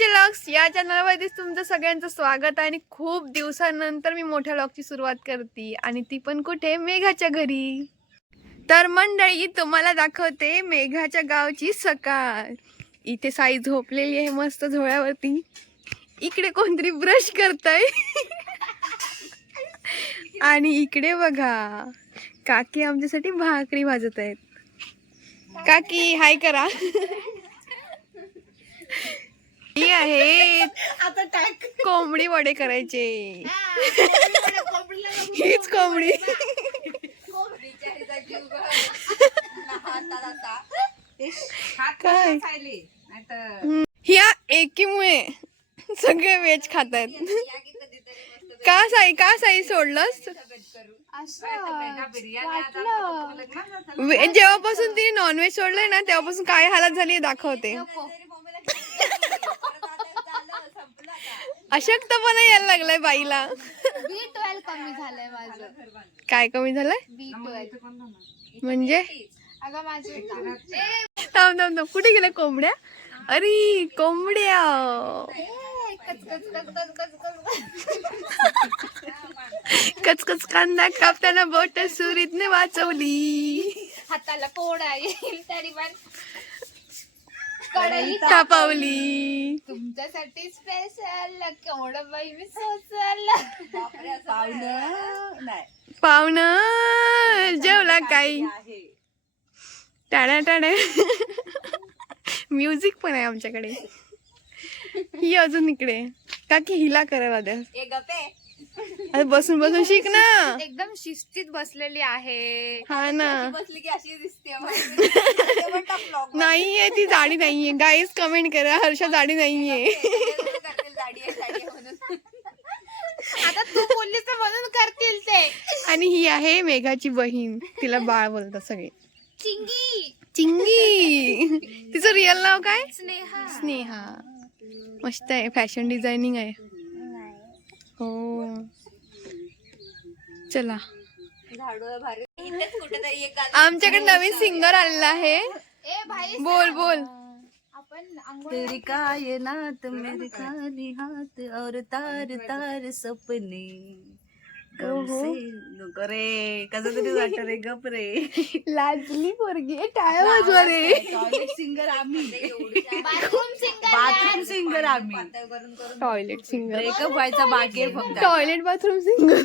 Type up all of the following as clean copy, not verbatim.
मेघाचे logs या चॅनलवरती तुमचं सगळ्यांचं स्वागत आहे आणि खूप दिवसानंतर मी मोठ्या लॉगची सुरुवात करते आणि ती पण कुठे मेघाच्या घरी. तर मंडळी तुम्हाला दाखवते मेघाच्या गावची सकाळ. इथे साई झोपलेली आहे मस्त झोळ्यावरती. इकडे कोणतरी ब्रश करताय आणि इकडे बघा काकी आमच्यासाठी भाकरी भाजत आहेत. काकी हाय करा. ही आहे कोंबडी वडे करायचे. हीच कोंबडी. काय ह्या एकीमुळे सगळे व्हेज खात आहेत. का साई सोडलंस? जेव्हापासून तिने नॉनव्हेज सोडलंय ना तेव्हापासून काय हालत झाली दाखवते. अशक्तपणा यायला लागलाय बाईला. B12 कमी झालंय माझं. काय कमी झालंय B12 म्हणजे? अगं माझे थांब कुठे गेल्या कोंबड्या? अरे कोंबड्या कचकच कांदा कापताना बोट सुरीतने वाचवली. हाताला कोडा येईल तरी पण कढई तापवली. तुमच्यासाठी स्पेशल केवढं बाई मी सोचल. पाहुणं जेवला काही? टाळ्या टाळ्या. म्युझिक पण आहे आमच्याकडे. ही अजून इकडे काकी हिला करायला द्या. अरे बसून बसून शिक ना. एकदम शिस्तीत बसलेली आहे. हा ना. बसली की अशी दिसते. नाहीये ती जाडी नाहीये. गाईज कमेंट करा हर्षा जाडी नाहीये. आता तू बोललीस तर म्हणून करतील ते. आणि ही आहे मेघाची बहीण. तिला बाळ बोलतात सगळे. चिंगी चिंगी. तिचं रिअल नाव काय? स्नेहा. स्नेहा. मस्त आहे. फॅशन डिझायनिंग आहे. हो चला. आमच्याकडे नवीन सिंगर आलेला आहे. ए भाई बोल बोल. आपण तेरी कायनात मेरे खाली हाथ और तार तार सपने रे कसं तरी वाटत रे. गप रे. लाजली पोरगी. टाळ्या वाजवा रे. टॉयलेट सिंगर आम्ही. बाथरूम सिंगर आम्ही. Toilet singer. ब्रेकअप व्हायचा बाकी आहे फक्त. Toilet bathroom singer.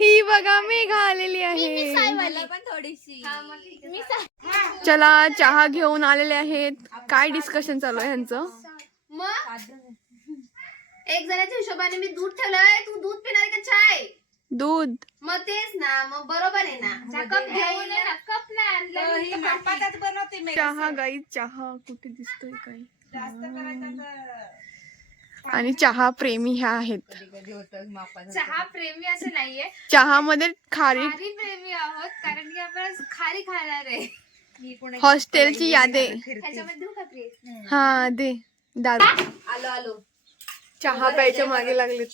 ही बघा मेघा आलेली आहे. थोडीशी चला चहा घेऊन आलेले आहेत. काय डिस्कशन चालू आहे ह्यांचं? मग एक जणाच्या हिशोबाने मी दूध ठेवलंय. तू दूध पिणार का चाय? दूध. मग तेच ना. मग बरोबर आहे ना. कप घेऊन ये ना. कप नाही आणलं. चहा गाईत चहा कुठे दिसतोय काही. आणि चहा प्रेमी ह्या आहेत. चहा प्रेमी असं नाहीये. चहा मध्ये खारी. खारी प्रेमी आहोत कारण की आपण खारी खाणार आहे. हॉस्टेलची यादे. ह्याच्यामध्ये देऊ का प्लीज? हा दे दारू. आलो चहा प्यायच्या मागे लागलेत.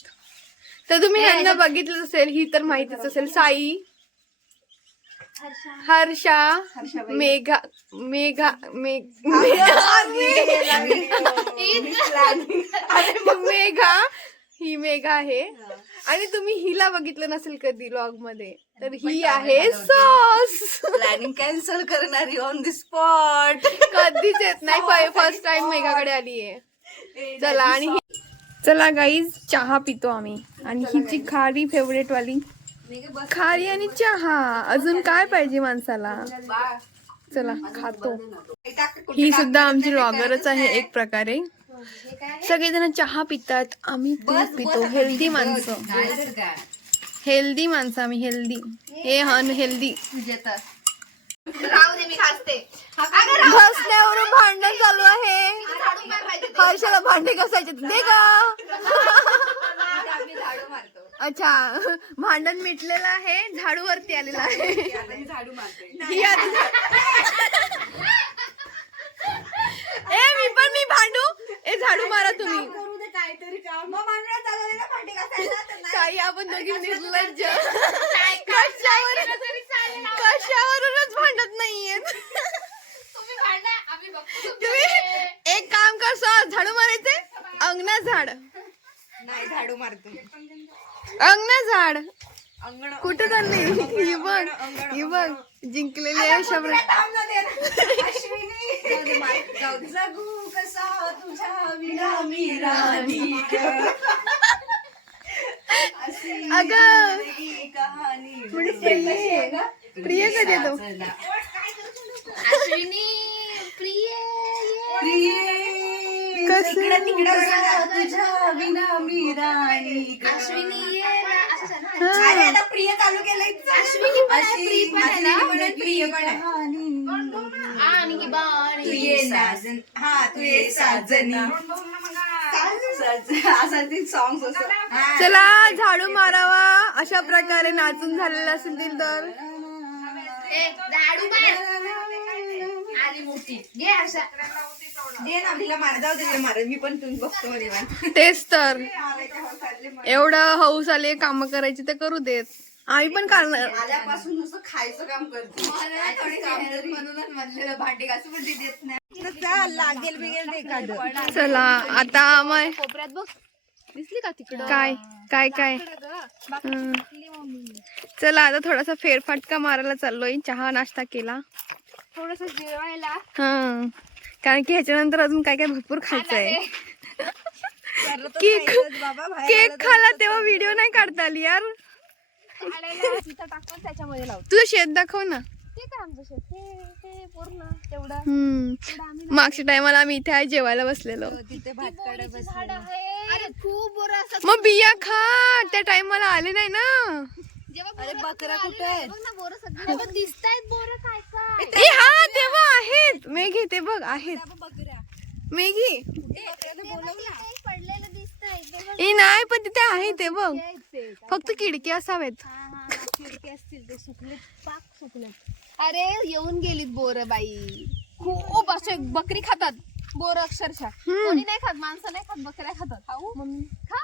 तर तुम्ही ह्यांना बघितलं असेल. ही तर माहितीच असेल. साई, हर्षा, मेघा ही मेघा आहे. आणि तुम्ही हिला बघितलं नसेल कधी व्लॉग मध्ये तर ही आहे सॉस. प्लॅनिंग कॅन्सल करणारी ऑन द स्पॉट. कधीच येत नाही. फर्स्ट टाइम मेघाकडे आली आहे. चला आणि चला गाईज चहा पितो आम्ही. आणि हिची खारी फेवरेट वाली खारी आणि चहा. अजून काय पाहिजे माणसाला. चला खातो. ही सुद्धा आमची व्लॉगरच आहे एक प्रकारे. सगळेजण चहा पितात. आम्ही दूध पितो. हेल्दी माणसं. हेल्दी माणसं आम्ही. हेल्दी. हे अनहेल्दी. राहू दे मी खासते. बसण्यावरून भांडण चालू आहे. हर्षाला भांडे घासायचे दे का. अच्छा भांडण मिटलेलं आहे. झाडू वरती आलेला आहे. ही आधी मी भांडू. झाडू मारा तुम्ही. काही आपण दोघी निर्लज्ज. कशावरूनच भांडत नाहीये. तुम्ही भांडा अंगणा झाड नाही झाडू मारतो अंगणा झाड अंगण कुठे चालली ही बघ ही बघ जिंकलेली आहे शब्द जगू कसा तुझ्या विना मी राणी ग. अशी अगं जिंदगी कहाणी प्रिय प्रिय कधी येतो अश्विनी प्रिय तिकडे तुझ्या विना मी राणी ग. अश्विनी ये ना असं झालं ना. अरे आता प्रिय चालू केलंय अश्विनी पण आहे, प्रिय पण आहे ना. प्रिय पण आहे आणि की बाणी. तू ये साजन हा तू ये साजनी असं ते सॉंग असं चला झाडू मारावा अशा प्रकारे नाचून झालेलं असेल तर ए, झाडू मार. आली मोठी घे अशा दे ना तिला मार जाऊ दिले मार मी पण तुम्ही बघतो मध्ये तेच तर एवढं हौस आले काम करायची ते करू देत आम्ही पण करणार आल्यापासून नुसतं खायचं काम करते म्हणूनच म्हणलेलं भांडी घासून पण देत नाही लागेल बिगेल ते एखादं चला आता मग कोपऱ्यात बघ दिसली का तिकडं काय काय काय हं. चला आता थोडासा फेरफटका मारायला चाललोय चहा नाश्ता केला थोडस जेवायला हा कारण की ह्याच्यानंतर अजून काय काय भरपूर खायचंय केक केक खाला तेव्हा व्हिडिओ नाही काढता आली यार काढायला तिथं टाकून त्याच्यामध्ये लावतो तुझं शेत दाखव ना ते काय आमचं शेत हे पूर्ण तेवढं मागच्या टायमाला आम्ही इथे आहे जेवायला बसलेलो तिथे भात काढत झाड आहे अरे खूप बोरं असतात मग बिया खा त्या टायमाला आले नाही ना जेव्हा अरे बोरं बकरा आली कुठे ना, आहेत? बघ ना बोरं सगळे दिसतायत बोरं काय काय ए हा तेव्हा आहेत मेघी ते बघ आहेत मेघी पडलेलं दिसतंय ए नाही पण तिथे आहे ते बघ फक्त खिडकी असावेत खिडकी असतील ते सुकले पाक सुकले अरे येऊन गेलीत बोर बाई खूप असे बकरी खातात बोर अक्षरशः कोणी नाही खात माणसं नाही खात बकऱ्या खातात खाऊ मम्मी खा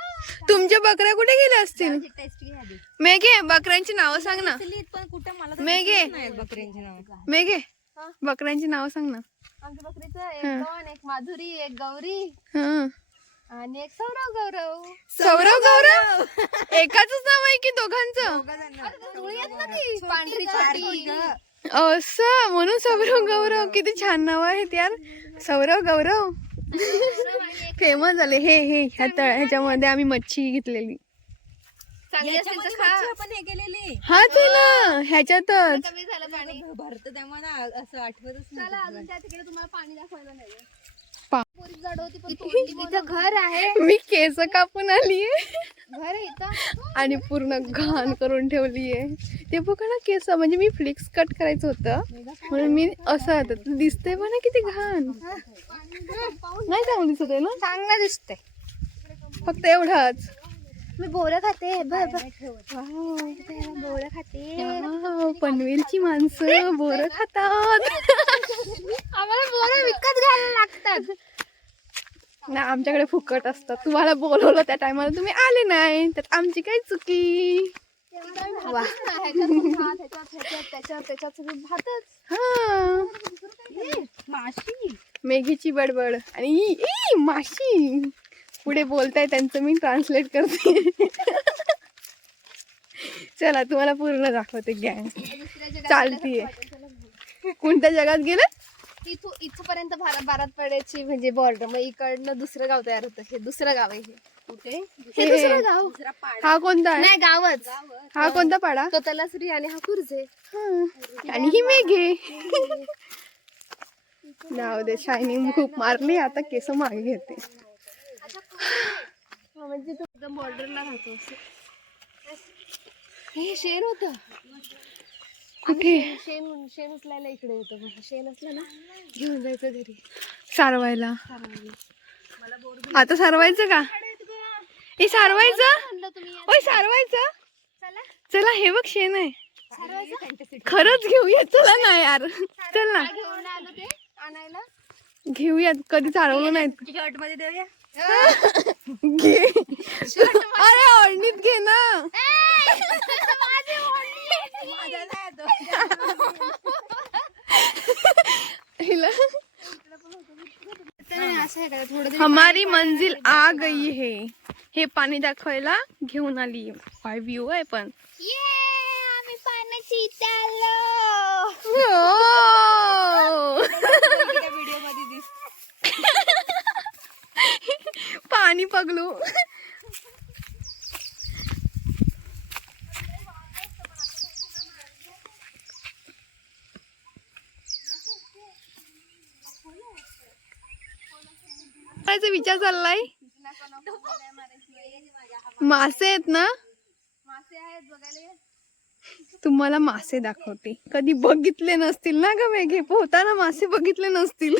तुमच्या बकऱ्या कुठे गेल्या असतील टेस्ट घ्या आधी. मेघे बकऱ्यांची नावं सांग ना पण कुठं मला तर मेघे नाही बकऱ्यांची नाव मेघे हा. बकऱ्यांची नावं सांग ना आमच्या बकरीचं एक दोन एक माधुरी एक गौरी हं. आणि एक सौरव गौरव सौरव गौरव एकाच नाव आहे की दोघांचं जुळी आहेत ना ती पांढरी छोटी असं म्हणून सौरव गौरव किती छान नाव आहेत यार सौरव गौरव फेमस झाले हे ह्याच्यामध्ये आम्ही मच्छी घेतलेली चांगली असेल तर खा आपण हे केलेली हाच आहे ना ह्याच्यातच कमी झालं पाणी भरत तेव्हा ना असं आठवतच चला अजून त्या तिकडे तुम्हाला पाणी दाखवायला नाही पा- पोरी जड होती पण तोडली इथं घर आहे मी केस कापून आलीये घर आहे इथं आणि पूर्ण घाण करून ठेवलीये ते बघा ना केस म्हणजे मी फ्लिक्स कट करायचं होतं म्हणून मी असं दिसतंय पण किती घाण नाही चांगलं दिसत आहे ना चांगलं दिसतंय फक्त एवढंच मी बोरं खाते बोरं खाते वाव, पनवेलची माणसं बोरं खातात आम्हाला बोरं विकत घ्यायला लागतात ना आमच्याकडे फुकट असतात तुम्हाला बोलवलं त्या टायमाला तुम्ही आले नाही तर आमची काय चुकी त्याच्यात सगळं भातच हा माशी मेघीची बडबड आणि ई, माशी पुढे बोलताय त्यांचं मी ट्रान्सलेट करते चला तुम्हाला पूर्ण दाखवते गँग चालतीये कोणत्या जगात गेलं इथपर्यंत भारत पडायची म्हणजे बॉर्डर मग इकडनं दुसरं गाव तयार होतं हे दुसरं गाव आहे हे कुठे हे दुसरं गाव हा कोणता आहे नाही गावच हा कोणता पाडा तो तलासरी आणि हा कुर्जे हा. आणि ही मेघे जाऊ दे शायनिंग खूप मारली आता केस मागे घेते म्हणजे तो एकदम बॉर्डरला राहतो हे शेण होतं कुठे शेण उचलायला इकडे येतो शेण असलं ना घेऊन जायचं घरी सारवायला आता सारवायचं का हे सारवायचं म्हणलं तुम्ही ओय सारवायचं चला चला हे बघ शेण आहे सारवायचं खरंच घेऊया चला ना यार चल ना घेऊन आलं ते आणायला घेऊयात कधी चालवलं नाही शर्ट मध्ये देऊया घे अरे ओढणीत घे ना हिला असं आहे का थोडं तरी हमारी मंजिल आ गई है. हे पाणी दाखवायला घेऊन आली. काय व्ह्यू आहे पण. आम्ही पाण्याची इथे आलो. ओ! व्हिडिओ मध्ये दिस पाणी पगलू. करायचा विचार चाललाय. मासे आहेत ना. मासे आहेत बघायला. तुम्हाला मासे दाखवते. कधी बघितले नसतील ना ग वेगळे पोहताना मासे बघितले नसतील.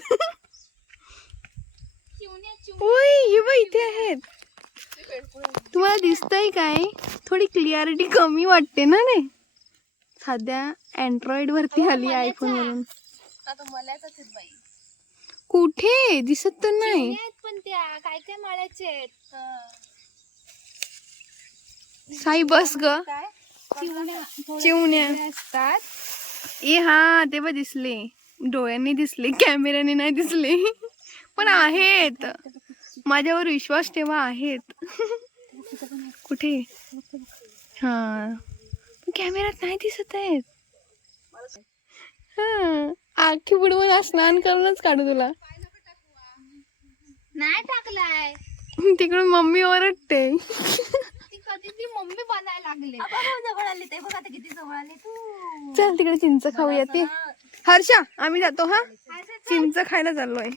ओय हे बघ इथे आहेत. तुम्हाला दिसतंय काय. थोडी क्लिअरिटी कमी वाटते ना रे. सध्या अँड्रॉइड वरती आली आयफोन वरून. आता मलाच आहेत बाई. कुठे दिसत तर नाही. आहेत पण त्या काय काय माळ्याचे आहेत. साई बस ग. चिवण्या असतात. ए हा ते बघ दिसले. डोळ्यांनी दिसले कॅमेऱ्याने नाही दिसले. पण आहेत. माझ्यावर विश्वास ठेवा आहेत. कुठे हा कॅमेऱ्यात नाही दिसत आहेत. हा आखी बुडवून स्नान करूनच काढू तुला. नाही टाकलाय. तिकडून मम्मी ओरडते. ती कधी ती मम्मी बनायला लागले. जवळ आले ते बघ आता किती जवळ आले तू. चल तिकडे चिंच खाऊया. ते हर्षा आम्ही जातो हा. चिंच खायला चाललोय.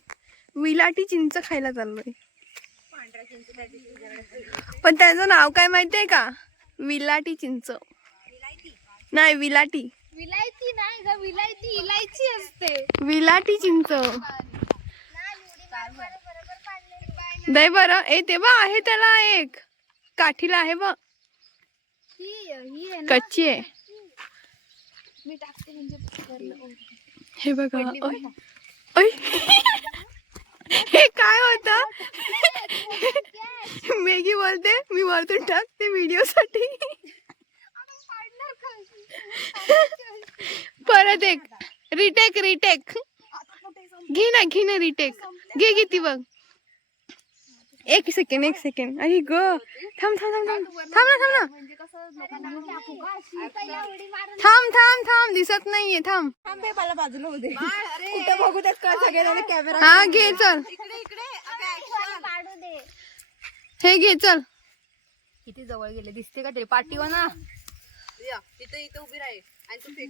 विलाटी चिंच खायला चाललोय. पण त्याचं नाव काय माहितीये का. विलाटी चिंच नाही विलाटी. विलायची नाही ग. विलायची इलायची असते. विलाटी चिंच. दे बरं. ए ते बा आहे त्याला एक काठीला आहे बघ. ही आहे ना. कच्ची आहे. मी टाकते म्हणजे हे बघा. ओय. हे काय होत. मॅगी बोलते मी वरतून टाकते व्हिडिओ साठी. परत एक रिटेक रिटेक घे ना रिटेक घे किती बघ. एक सेकंड अरे ग थांब ना थांब दिसत नाहीये. थांब मला बाजूला होते कुठं बघू त्यात काय सगळ्यांना कॅमेरा. हा घे चल. हे घे चल. किती जवळ गेले दिसते का तरी पाठीवर ना. इथे उभी राहील आणि तू फेक.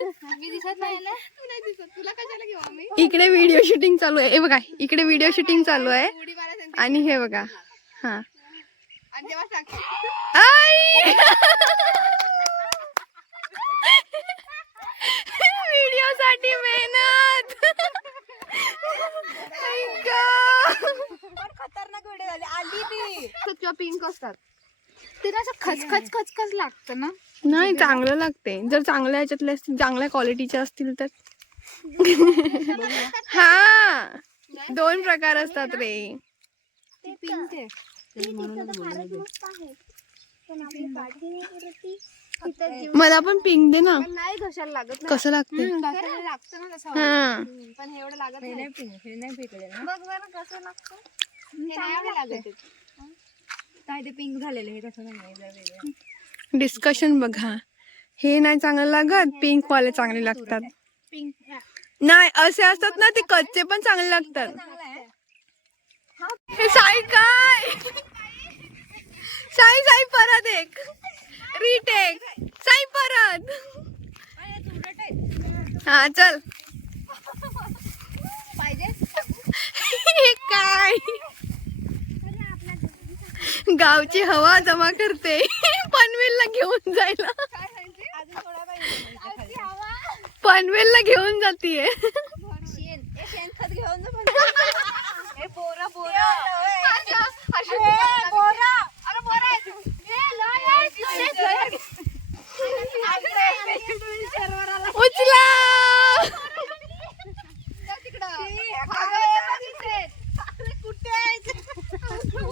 मी दिसत नाही ना. तू नाही दिसत. तुला कशाला घेऊ आम्ही. इकडे व्हिडिओ शूटिंग चालू आहे. हे बघा इकडे व्हिडिओ शूटिंग चालू आहे. उडी मारा सांगते. आणि हे बघा हा आणि जेव्हा टाकते आई व्हिडिओ साठी मेहनत. खतरनाक व्हिडिओ झाली आली ती. किंवा पिंक असतात. ते ना असं खचखच लागतं ना. नाही चांगलं लागते. जर चांगल्या ह्याच्यातले असतील चांगल्या क्वालिटीचे असतील तर. हा 2 प्रकार असतात रे. पिंक आहे. मला पण पिंक दे ना. पण नाही घशाला लागत ना. कसं लागते. घशाला लागतं ना तसं. हा पण हे एवढं लागत नाही. नाही फेकले ना. बघ बरं कसं लागतं. हे नाही एवढं लागत. काय ते पिंक झालेलं हे कसं नाही वेगळं. डिस्कशन बघा. हे नाही चांगलं लागत. पिंक वाले चांगले लागतात. पिंक नाही असे असतात ना ते कच्चे पण चांगले लागतात. हे साई काय साई परत एक रिटेक. साई परत. हा चल. हे काय गावची हवा जमा करते. पनवेलला घेऊन जायला. पनवेलला घेऊन जातीये. शेणखत घेऊन जा. उचला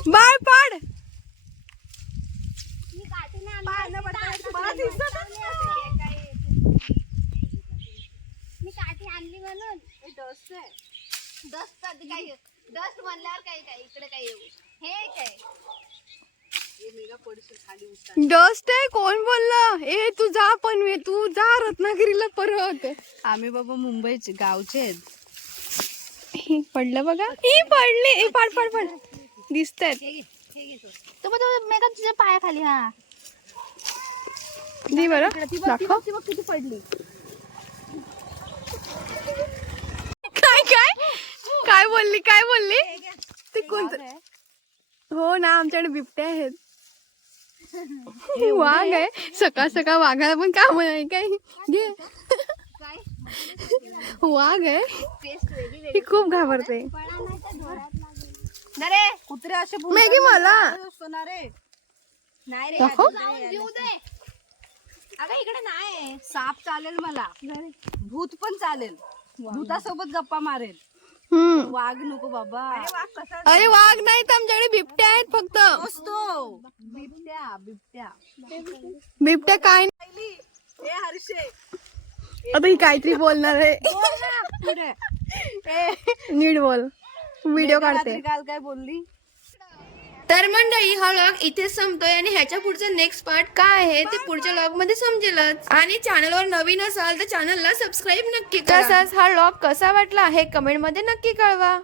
बाय पाड. मी काठी आणली म्हणून. डस्ट काय डस्ट म्हणल्यावर काय काय इकडे काय येऊ हे काय डस्ट आहे कोण बोललं ए तू जा पनवे तू जा रत्नागिरीला परत आम्ही बाबा मुंबईचे गावचे आहेत. हे पडलं बघा ही पडले ए पाड पाड पाड दिसतायत तो मेघा तुझ्या पायाखाली हा दे बरं दाखव ती बघ किती पडली काय काय काय बोलली ते कोणतं हो ना आमच्याकडे बिबट्या आहेत वाघ आहे सकाळ सकाळ वाघाला पण काम नाही काय घे वाघ आहे ही खूप घाबरते कुत्रे असे मॅगी मला नाही रे दाखव जीव दे अगं इकडे नाही साप चालेल मला भूत पण चालेल भूतासोबत गप्पा मारेल वाघ नको बाबा अरे वाघ नाही तर आमच्याकडे बिबट्या आहेत फक्त असतो बिबट्या बिबट्या बिबट्या काय ए हर्षे आता ही काहीतरी बोलणार आहे पुढे नीट बोल व्हिडिओ काढते काल काय बोलली तर मंडळी हा व्लॉग इथे संपतोय आणि ह्याच्या पुढचं नेक्स्ट पार्ट काय आहे ते पुढच्या व्लॉग मध्ये समजेलच आणि चॅनलवर नवीन असाल तर चॅनलला सबस्क्राईब नक्की करा. तसाच हा व्लॉग कसा वाटला हे कमेंट मध्ये नक्की कळवा.